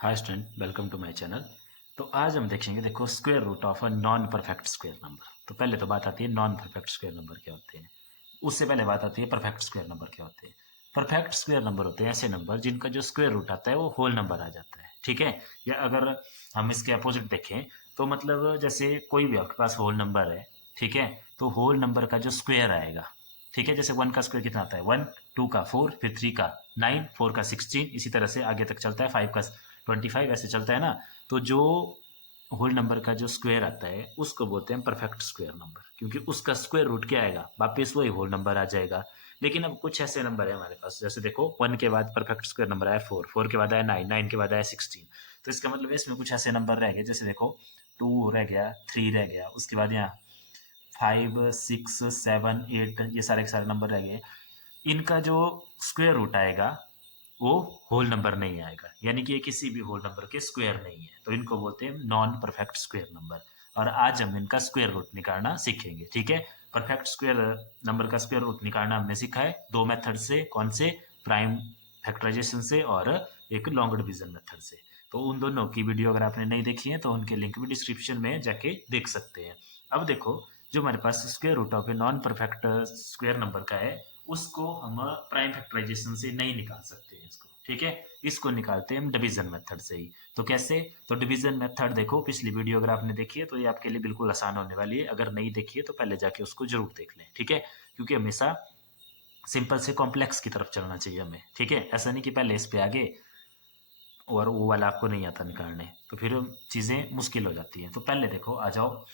Hi student, welcome to my channel. तो आज हम देखेंगे, देखो, square root of a non perfect square number. तो पहले तो बात आती है नॉन परफेक्ट स्क्वायर नंबर क्या होते हैं, उससे पहले बात आती है परफेक्ट स्क्वायर नंबर क्या होते हैं। परफेक्ट स्क्वायर नंबर होते हैं ऐसे नंबर जिनका जो स्क्वायर रूट आता है वो होल नंबर आ जाता है, ठीक है। या अगर हम इसके अपोजिट देखें तो मतलब जैसे कोई भी आपके पास होल नंबर है, ठीक है, तो होल नंबर का जो स्क्वायर आएगा, ठीक है, जैसे 1 का स्क्वायर कितना आता है 1, 2 का 4, फिर 3 का 9, 4 का 16, इसी तरह से आगे तक चलता है, 5 का 25, ऐसे चलता है ना। तो जो होल नंबर का जो स्क्वायर आता है उसको बोलते हैं परफेक्ट स्क्वायर नंबर, क्योंकि उसका स्क्वायर रूट क्या आएगा, वापस वही होल नंबर आ जाएगा। लेकिन अब कुछ ऐसे नंबर है हमारे पास, जैसे देखो 1 के बाद परफेक्ट स्क्वायर नंबर आया 4, 4 के बाद आया 9, 9 के बाद आया 16। तो इसका मतलब है इसमें कुछ ऐसे नंबर रह गए, जैसे देखो 2 रह गया, 3 रह गया, उसके बाद यहाँ 5, 6, 7, 8, ये सारे के सारे नंबर रह गए। इनका जो स्क्वायर रूट आएगा वो होल नंबर नहीं आएगा, यानी कि ये किसी भी होल नंबर के स्क्वायर नहीं है, तो इनको बोलते हैं नॉन परफेक्ट स्क्वायर नंबर। और आज हम इनका स्क्वायर रूट निकालना सीखेंगे, ठीक है। परफेक्ट स्क्वायर नंबर का स्क्वायर रूट निकालना हमने सीखा है दो मेथड से, कौन से, प्राइम फैक्टराइजेशन से और एक लॉन्ग डिवीजन मेथड से। तो उन दोनों की वीडियो अगर आपने नहीं देखी है तो उनके लिंक भी डिस्क्रिप्शन में जाके देख सकते हैं। अब देखो, जो हमारे पास square root of a non perfect square number का है उसको हम प्राइम फैक्टराइजेशन से नहीं निकाल सकते हैं इसको, ठीक है। इसको निकालते हैं हम डिवीजन मेथड से ही। तो कैसे, तो डिवीजन मेथड देखो, पिछली वीडियो अगर आपने देखी है तो ये आपके लिए बिल्कुल आसान होने वाली है, अगर नहीं देखी है तो पहले जाके उसको जरूर देख लें, ठीक है। क्योंकि हमेशा सिंपल से कॉम्प्लेक्स की तरफ चलना चाहिए हमें, ठीक है। ऐसा नहीं कि पहले इस पे आगे और वो वाला आपको नहीं आता निकालने, तो फिर चीज़ें मुश्किल हो जाती हैं। तो पहले देखो, आ जाओ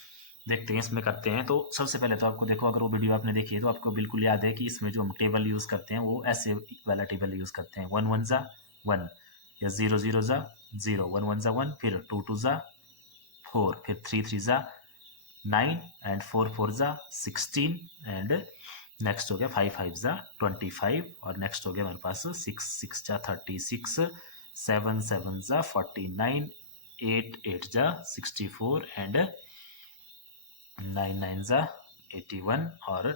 देखते हैं इसमें करते हैं। तो सबसे पहले तो आपको देखो, अगर वो वीडियो आपने देखी है तो आपको बिल्कुल याद है कि इसमें जो हम टेबल यूज़ करते हैं वो ऐसे वाला टेबल यूज़ करते हैं, 1 1 ज़ा 1, या 0 0 ज़ा 0, 1 1 ज़ा 1, फिर 2 2 ज़ा 4, फिर 3 3 ज़ा 9, एंड 4 4 ज़ा 16, एंड नेक्स्ट हो गया 5 5 ज़ा 25, और नेक्स्ट हो गया हमारे पास 6 6 ज़ा 36, 7 7 ज़ा 49, 8 8 ज़ा 64, एंड 9 9 ज़ा 81, और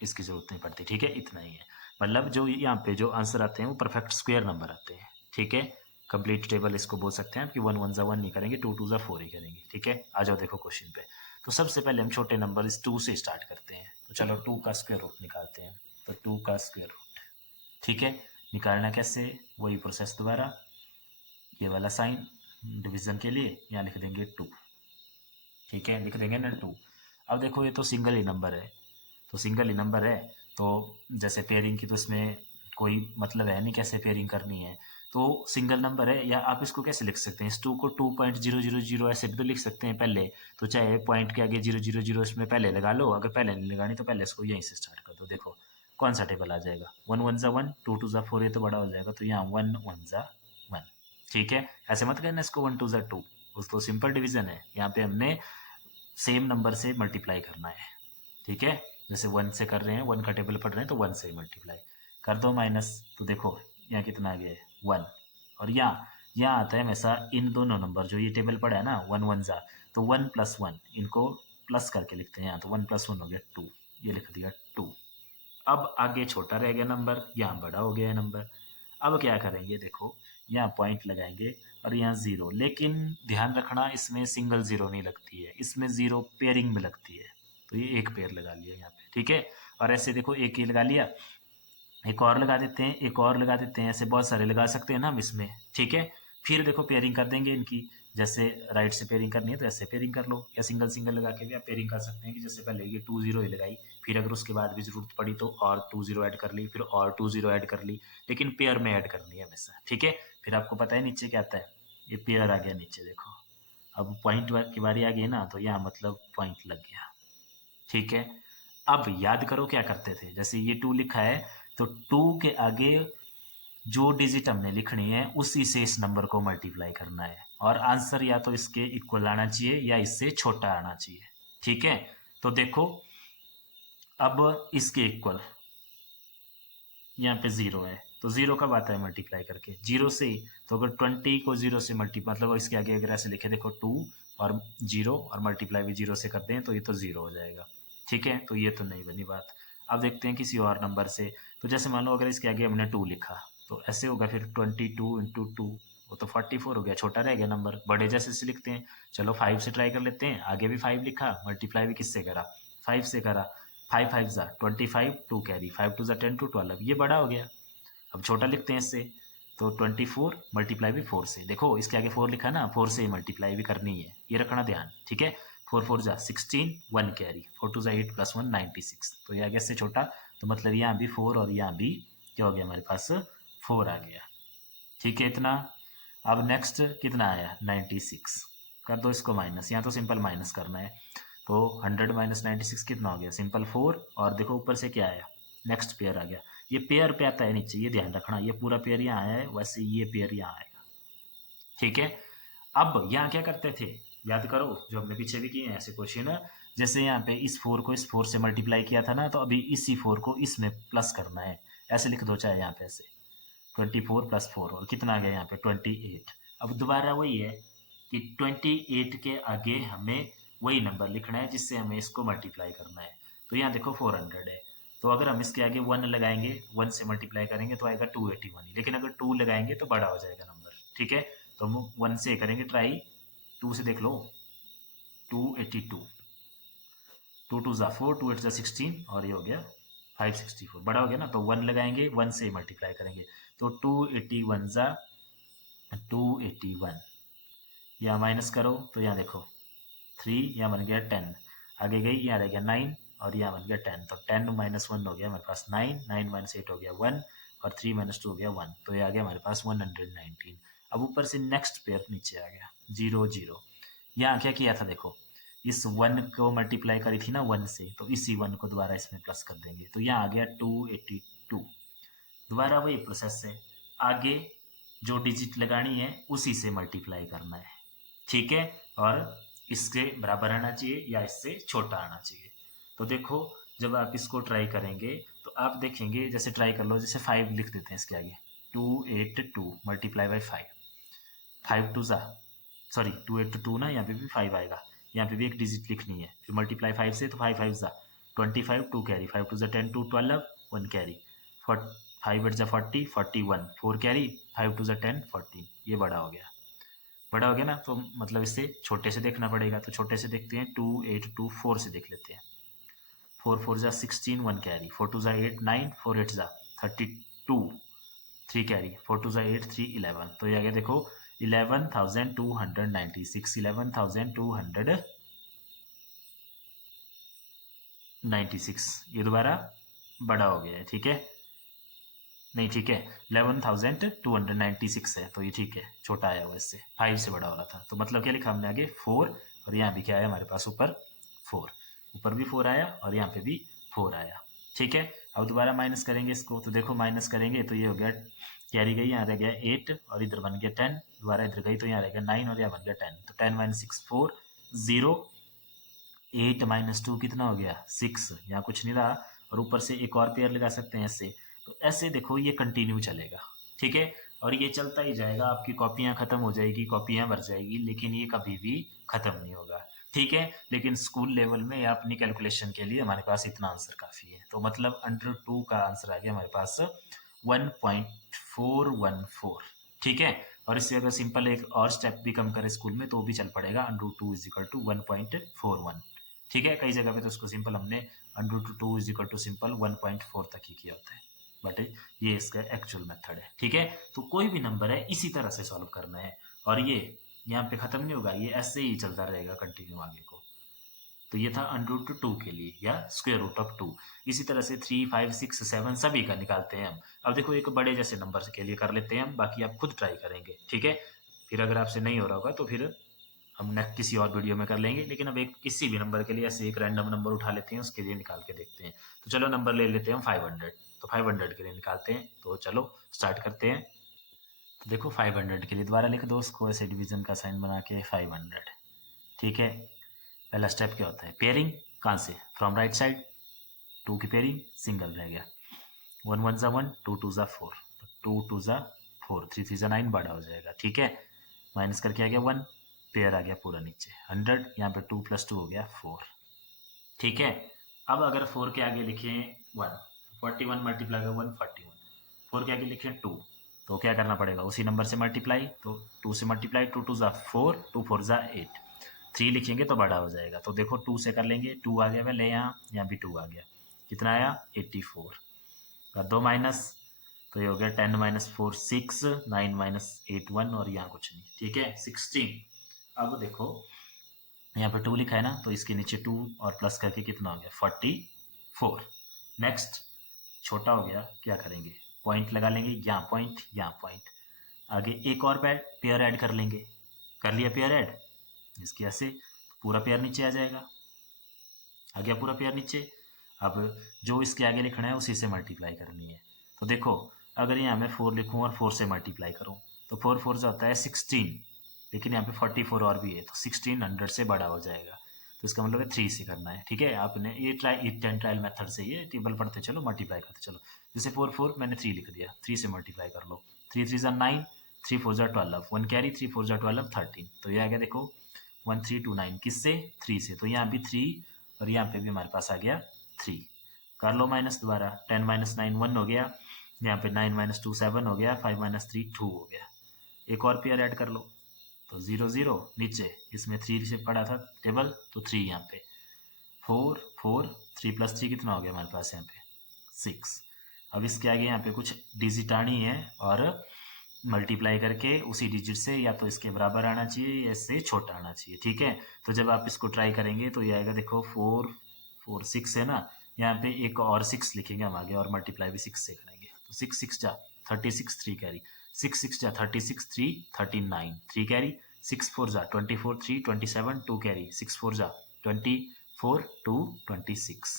इसकी जरूरत नहीं पड़ती, ठीक है, इतना ही है। मतलब जो यहाँ पे जो आंसर आते हैं वो परफेक्ट स्क्वायर नंबर आते हैं, ठीक है। कंप्लीट टेबल इसको बोल सकते हैं कि 1 1 ज़ा 1 नहीं करेंगे, 2 2 ज़ा 4 ही करेंगे, ठीक है। आ जाओ देखो क्वेश्चन पे। तो सबसे पहले हम छोटे नंबर इस 2 से स्टार्ट करते हैं, तो चलो 2 का स्क्वायर रूट निकालते हैं। तो 2 का स्क्वायर रूट, ठीक है। निकालना कैसे, वही प्रोसेस दोबारा, ये वाला साइन डिवीजन के लिए यहाँ लिख देंगे 2, ठीक है, लिख देंगे ना 2। अब देखो ये तो सिंगल ही नंबर है, तो सिंगल ही नंबर है, तो जैसे पेयरिंग की तो इसमें कोई मतलब है नहीं कैसे पेयरिंग करनी है। तो सिंगल नंबर है, या आप इसको कैसे लिख सकते हैं, इस 2 को 2.000 ऐसे भी तो लिख सकते हैं पहले। तो चाहे पॉइंट के आगे 0 0 0 इसमें पहले लगा लो, अगर पहले नहीं लगानी तो पहले इसको यहीं से स्टार्ट कर दो। देखो कौन सा टेबल आ जाएगा, 1 1 ज़ा 1, 2 2 ज़ा 4, ये तो बड़ा हो जाएगा, तो यहाँ 1 1 ज़ा 1, ठीक है। ऐसे मत करना इसको 1 2 ज़ा 2, उसको सिंपल डिवीजन है, यहाँ पे हमने सेम नंबर से मल्टीप्लाई करना है, ठीक है। जैसे 1 से कर रहे हैं, 1 का टेबल पढ़ रहे हैं तो 1 से मल्टीप्लाई कर दो माइनस। तो देखो यहाँ कितना आ गया है 1, और यहाँ आता है हमेशा इन दोनों नंबर जो ये टेबल पड़ा है ना 1 1 ज़ा, तो 1 + 1 इनको प्लस करके लिखते हैं यहाँ, तो 1 + 1 हो गया 2, ये लिख दिया 2। अब आगे छोटा रह गया नंबर, यहाँ बड़ा हो गया है नंबर। अब क्या करेंगे, देखो यहाँ पॉइंट लगाएंगे और यहाँ ज़ीरो, लेकिन ध्यान रखना इसमें सिंगल ज़ीरो नहीं लगती है, इसमें ज़ीरो पेयरिंग में लगती है। तो ये एक पेयर लगा लिया यहाँ पे, ठीक है। और ऐसे देखो एक ही लगा लिया, एक और लगा देते हैं, एक और लगा देते हैं, ऐसे बहुत सारे लगा सकते हैं ना हम इसमें, ठीक है। फिर देखो पेयरिंग कर देंगे इनकी, जैसे राइट से पेयरिंग करनी है तो ऐसे पेयरिंग कर लो, या सिंगल सिंगल लगा के भी आप पेयरिंग कर सकते हैं कि जैसे पहले ये 2 0 ही लगाई, फिर अगर उसके बाद भी जरूरत पड़ी तो और 2 0 ऐड कर ली, फिर और 2 0 ऐड कर ली, लेकिन पेयर में ऐड करनी है हमेशा, ठीक है। फिर आपको पता है नीचे क्या आता है, ये पेयर आ गया नीचे, देखो अब पॉइंट की बारी आ गई ना, तो यहाँ मतलब पॉइंट लग गया, ठीक है। अब याद करो क्या करते थे, जैसे ये 2 लिखा है तो 2 के आगे जो डिजिट हमने लिखनी है उसी से इस नंबर को मल्टीप्लाई करना है, और आंसर या तो इसके इक्वल आना चाहिए या इससे छोटा आना चाहिए, ठीक है। तो देखो अब इसके इक्वल यहाँ पे 0 है, तो 0 कब आता है मल्टीप्लाई करके, 0 से ही। तो अगर 20 को 0 से मल्टीप्लाई, मतलब इसके आगे अगर ऐसे लिखे देखो 2 और 0 और मल्टीप्लाई भी 0 से करते हैं तो ये तो 0 हो जाएगा, ठीक है। तो ये तो नहीं बनी बात। अब देखते हैं किसी और नंबर से, तो जैसे मान लो अगर इसके आगे हमने 2 लिखा तो ऐसे होगा, फिर 22 × 2 वो तो 44 हो गया, छोटा रह गया नंबर, बड़े जैसे से लिखते हैं। चलो 5 से ट्राई कर लेते हैं, आगे भी 5 लिखा, मल्टीप्लाई भी किससे करा, 5 से करा, 5 5 जा 25, 2 कैरी, 5 2 जा 10 2 12, ये बड़ा हो गया। अब छोटा लिखते हैं इससे, तो 24 मल्टीप्लाई भी 4 से, देखो इसके आगे 4 लिखा ना, 4 से मल्टीप्लाई भी करनी है, ये रखना ध्यान, ठीक है। 4 4 जा 16, 1 कैरी, 4 2 जा 8 प्लस 1 96, तो ये आगे इससे छोटा, तो मतलब यहाँ भी 4 और यहाँ भी क्या हो गया हमारे पास 4 आ गया, ठीक है इतना। अब नेक्स्ट कितना आया 96, कर दो इसको माइनस, यहाँ तो सिंपल माइनस करना है, तो 100 माइनस 96 कितना हो गया, सिंपल 4, और देखो ऊपर से क्या आया, नेक्स्ट पेयर आ गया, ये पेयर पे आता है नीचे, ये ध्यान रखना, ये पूरा पेयर यहाँ आया है, वैसे ये पेयर यहाँ आएगा, ठीक है। अब यहाँ क्या करते थे, याद करो जो हमने पीछे भी किए हैं ऐसे क्वेश्चन, जैसे यहाँ पे इस 4 को इस 4 से मल्टीप्लाई किया था ना, तो अभी इसी 4 को इसमें प्लस करना है, ऐसे लिख दो चाहे यहाँ पे ऐसे 24 + 4, और कितना आ गया यहाँ पे 28। अब दोबारा वही है कि 28 के आगे हमें वही नंबर लिखना है जिससे हमें इसको मल्टीप्लाई करना है, तो यहाँ देखो 400 है, तो अगर हम इसके आगे 1 लगाएंगे, 1 से मल्टीप्लाई करेंगे तो आएगा 281, लेकिन अगर 2 लगाएंगे तो बड़ा हो जाएगा नंबर, ठीक है। तो हम 1 से करेंगे ट्राई, 2 से देख लो, 282, 2 2 जा 4, 2 8 जा 16, और ये हो गया 564, बड़ा हो गया ना, तो 1 लगाएंगे, 1 से मल्टीप्लाई करेंगे, तो 281 जा 281, यहाँ माइनस करो तो यहाँ देखो 3, यहाँ बन गया 10, आगे गई यहाँ रह गया 9, और यहाँ बन गया 10, तो 10 - 1 हो गया हमारे पास 9, 9 - 8 हो गया 1, और 3 - 2 हो गया 1, तो ये आ गया हमारे पास 119। अब ऊपर से नेक्स्ट पेयर नीचे आ गया 0 0, यहाँ क्या किया था देखो, इस 1 को मल्टीप्लाई करी थी ना 1 से, तो इसी 1 को दोबारा इसमें प्लस कर देंगे, तो यहाँ आ गया 282, दोबारा वही प्रोसेस है, आगे जो डिजिट लगानी है उसी से मल्टीप्लाई करना है, ठीक है, और इसके बराबर आना चाहिए या इससे छोटा आना चाहिए। तो देखो जब आप इसको ट्राई करेंगे तो आप देखेंगे, जैसे ट्राई कर लो, जैसे 5 लिख देते हैं इसके आगे, 282 मल्टीप्लाई बाई 5, 5 2 जा सॉरी 282 ना, यहाँ पे भी 5 आएगा, यहाँ पे भी एक डिजिट लिखनी है, फिर मल्टीप्लाई 5 से, तो 5 5 जा 25, 2 कैरी, 5 2 जा 10 2 12, 1 कैरी, 5 8 जा 40, 41, 4 कैरी, 5 2 जा 10 14, ये बड़ा हो गया, बड़ा हो गया ना, तो मतलब इससे छोटे से देखना पड़ेगा, तो छोटे से देखते हैं 282 4 से देख लेते हैं, 4 4 जा 16, 1 कैरी, 4 2 जा 8 9, 4 8 जा 32, 3 कैरी, 4 2 जा 8 3 11, तो ये आ गया देखो 11,296, 11,296, ये दोबारा बड़ा हो गया है, ठीक है, नहीं ठीक है 11,296 है, तो ये ठीक है, छोटा आया हुआ इससे, 5 से बड़ा हो रहा था, तो मतलब क्या लिखा हमने आगे 4, और यहाँ भी क्या आया हमारे पास ऊपर 4, ऊपर भी 4 आया और यहाँ पे भी 4 आया, ठीक है। अब दोबारा माइनस करेंगे इसको, तो देखो माइनस करेंगे तो ये हो गया, कैरी गई, यहाँ रह गया 8, और इधर बन गया 10, दोबारा इधर गई तो यहाँ रह गया 9, और यहाँ बन गया 10, तो 10 - 6 4 0, 8 - 2 कितना हो गया 6, यहाँ कुछ नहीं रहा, और ऊपर से एक और पेयर लगा सकते हैं ऐसे, तो ऐसे देखो ये कंटिन्यू चलेगा, ठीक है, और ये चलता ही जाएगा, आपकी कॉपियाँ खत्म हो जाएगी, कॉपियाँ भर जाएगी, लेकिन ये कभी भी खत्म नहीं होगा, ठीक है। लेकिन स्कूल लेवल में या अपनी कैलकुलेशन के लिए हमारे पास इतना आंसर काफ़ी है, तो मतलब √2 का आंसर आ गया हमारे पास 1.414, ठीक है। और इससे अगर सिंपल एक और स्टेप भी कम करे स्कूल में तो भी चल पड़ेगा, √2 = 1.41, ठीक है। कई जगह पे तो उसको सिंपल हमने √2 = सिंपल 1.4 तक ही किया होता है, बट ये इसका एक्चुअल मेथड है, ठीक है। तो कोई भी नंबर है इसी तरह से सॉल्व करना है, और ये यहाँ पे ख़त्म नहीं होगा, ये ऐसे ही चलता रहेगा कंटिन्यू आगे को। तो ये था √2 के लिए या √2। इसी तरह से 3 5 6 7 सभी का निकालते हैं हम। अब देखो एक बड़े जैसे नंबर के लिए कर लेते हैं हम, बाकी आप खुद ट्राई करेंगे, ठीक है। फिर अगर आपसे नहीं हो रहा होगा तो फिर हम नेक्स्ट किसी और वीडियो में कर लेंगे, लेकिन अब एक किसी भी नंबर के लिए ऐसे एक रैंडम नंबर उठा लेते हैं, उसके लिए निकाल के देखते हैं। तो चलो नंबर ले लेते हैं हम 500, तो 500 के लिए निकालते हैं, तो चलो स्टार्ट करते हैं। तो देखो 500 के लिए दोबारा लिख दो उसको ऐसे डिवीजन का साइन बना के 500, ठीक है। पहला स्टेप क्या होता है, पेयरिंग, कहाँ से, फ्रॉम राइट साइड, 2 की पेयरिंग, सिंगल रह गया, 1 1 जा 1, 2 2 जा 4, 2 2 जा 4, 3 3 जा 9, बड़ा हो जाएगा, ठीक है। माइनस करके आ गया 1, पेयर आ गया पूरा नीचे 100, यहाँ पे 2 + 2 हो गया 4, ठीक है। अब अगर 4 के आगे लिखें 1, 41 × 1 41, 4 के आगे लिखें 2, तो क्या करना पड़ेगा, उसी नंबर से मल्टीप्लाई, तो 2 से मल्टीप्लाई, 2 2 ज़ा 4, 2 4 ज़ा 8, 3 लिखेंगे तो बड़ा हो जाएगा। तो देखो 2 से कर लेंगे, 2 आ गया पहले, यहाँ भी 2 आ गया, कितना आया 84, कर दो माइनस, तो ये हो गया 10 माइनस 4 6, 9 माइनस 8 1, और यहाँ कुछ नहीं, ठीक है 16। अब देखो यहाँ पे 2 लिखा है ना, तो इसके नीचे 2 और प्लस करके कितना हो गया 44। नेक्स्ट छोटा हो गया, क्या करेंगे, पॉइंट लगा लेंगे, यहाँ पॉइंट, आगे एक और पेयर ऐड कर लेंगे, कर लिया पेयर ऐड, इसकी ऐसे पूरा पेयर नीचे आ जाएगा, आ गया पूरा पेयर नीचे। अब जो इसके आगे लिखना है उसी से मल्टीप्लाई करनी है। तो देखो अगर यहाँ मैं 4 लिखूँ और 4 से मल्टीप्लाई करूँ, तो 4 4 जो होता है 16, लेकिन यहाँ पे 44 और भी है, तो 1600 से बड़ा हो जाएगा, तो इसका मतलब है 3 से करना है, ठीक है। आपने ये 10 ट्रायल मेथड से ये टेबल पढ़ते चलो, मल्टीप्लाई करते चलो। जैसे 4 4 मैंने 3 लिख दिया, 3 से मल्टीप्लाई कर लो, 3 3 ज़ा 9, 3 4 ज़ा 12, 1 कैरी, 3 4 ज़ा 12 13, तो ये आ गया देखो 1329, किससे 3 से, तो यहाँ भी 3 और यहाँ पे भी हमारे पास आ गया 3, कर लो माइनस दोबारा, 10 माइनस 9 1 हो गया, यहाँ पे 9 माइनस 2 7 हो गया, 5 माइनस 3 2 हो गया, एक और पेयर ऐड कर लो, तो 0 0 नीचे, इसमें 3 से पड़ा था टेबल, तो 3 यहाँ पे, 4 4 3 प्लस 3 कितना हो गया हमारे पास यहाँ पे 6। अब इसके आगे यहाँ पे कुछ डिजिट आनी है और मल्टीप्लाई करके उसी डिजिट से या तो इसके बराबर आना चाहिए या इससे छोटा आना चाहिए, ठीक है। तो जब आप इसको ट्राई करेंगे तो ये आएगा देखो 4 4 6 है ना, यहाँ पे एक और 6 लिखेंगे हम आगे, और मल्टीप्लाई भी 6 से करेंगे, तो 6 6 जा 36 3 कैरी, 6 6 जा 36 3 39 3 कैरी, 6 4 जा 24 3 27 2 कैरी, 6 4 जा 24 2 26।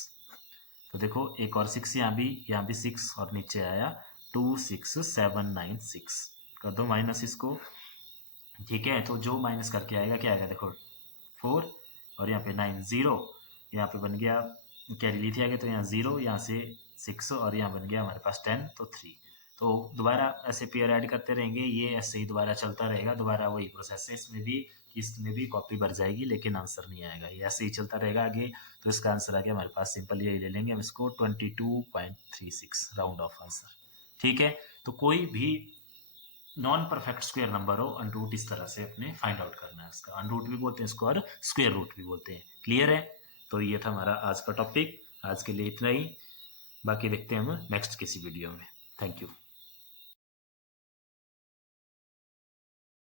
तो देखो एक और 6 यहाँ भी 6 और नीचे आया 2 6 7 9 6, कर दो माइनस इसको, ठीक है। तो जो माइनस करके आएगा क्या आएगा देखो 4 और यहाँ पे 9 0, यहाँ पे बन गया कैरी ली थी आगे, तो यहाँ 0, यहाँ से 6 और यहाँ बन गया हमारे पास 10, तो 3। तो दोबारा ऐसे पेयर ऐड करते रहेंगे, ये ऐसे ही दोबारा चलता रहेगा, दोबारा वही प्रोसेस है, इसमें भी कॉपी भर जाएगी लेकिन आंसर नहीं आएगा, ये ऐसे ही चलता रहेगा आगे। तो इसका आंसर आ गया हमारे पास, सिंपल यही ले लेंगे हम इसको 22.36 राउंड ऑफ आंसर, ठीक है। तो कोई भी नॉन परफेक्ट स्क्वायर नंबर हो, अनरूट इस तरह से अपने फाइंड आउट करना है, इसका अनरूट भी बोलते हैं इसको और स्क्वायर रूट भी बोलते हैं, क्लियर है। तो ये था हमारा आज का टॉपिक, आज के लिए इतना ही, बाकी देखते हैं हम नेक्स्ट किसी वीडियो में। Thank you.